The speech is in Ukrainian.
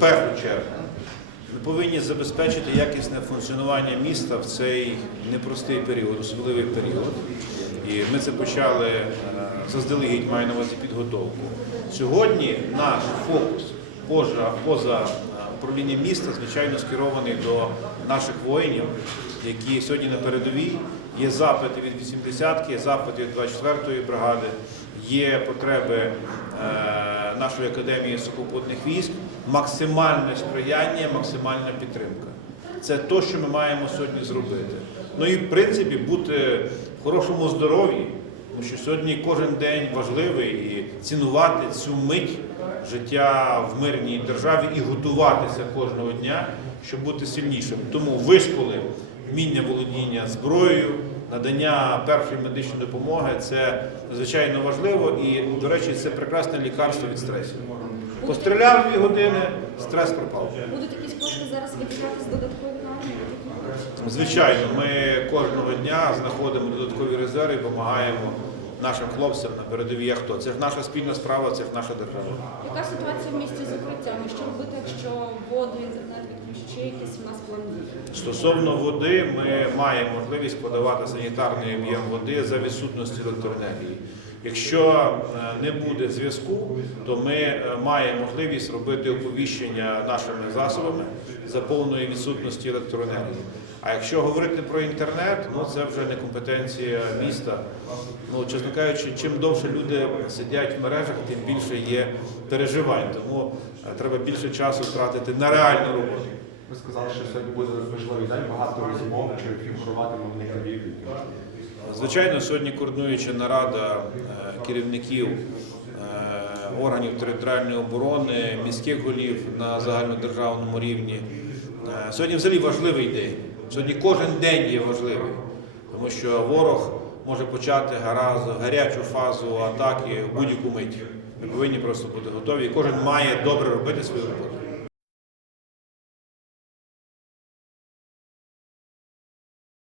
першу чергу ми повинні забезпечити якісне функціонування міста в цей непростий період, особливий період. І ми це почали е, заздалегідь, маю на увазі підготовку. Сьогодні наш фокус поза, поза е, управлінням міста, звичайно, скерований до наших воїнів, які сьогодні на передовій. Є запити від 80-ки, є запити від 24-ї бригади, є потреби е, нашої академії сухопутних військ, максимальне сприяння, максимальна підтримка. Це те, що ми маємо сьогодні зробити. Ну і в принципі бути в хорошому здоров'ї, тому що сьогодні кожен день важливий і цінувати цю мить життя в мирній державі і готуватися кожного дня, щоб бути сильнішим. Тому вишколи вміння володіння зброєю, надання першої медичної допомоги це надзвичайно важливо і, до речі, це прекрасне лікарство від стресу. Постріляв дві години, стрес пропав. Будуть якісь кошти зараз виділяти з додаткової? Звичайно, ми кожного дня знаходимо додаткові резерви і допомагаємо нашим хлопцям на передовій. А хто? Це ж наша спільна справа, це ж наша держава. Яка ситуація в місті з укриттями? Воду, інтернет відключить? Чи якісь у нас плани? Стосовно води, ми маємо можливість подавати санітарний об'єм води за відсутності електроенергії. Якщо е, не буде зв'язку, то ми е, маємо можливість робити оповіщення нашими засобами за повної відсутності електроенергії. А якщо говорити про інтернет, ну це вже не компетенція міста. Ну, чесно кажучи, чим довше люди сидять в мережах, тим більше є переживань. Тому е, треба більше часу тратити на реальну роботу. Ви сказали, що сьогодні буде важливий день, багато розмов, чи фігуруватиме в них. Звичайно, сьогодні координуюча нарада е, керівників е, органів територіальної оборони, міських голів на загальнодержавному рівні. Е, Сьогодні взагалі важливий день. Сьогодні кожен день є важливий, тому що ворог може почати гаразд, гарячу фазу атаки в будь-яку мить. Ми повинні просто бути готові. Кожен має добре робити свою роботу.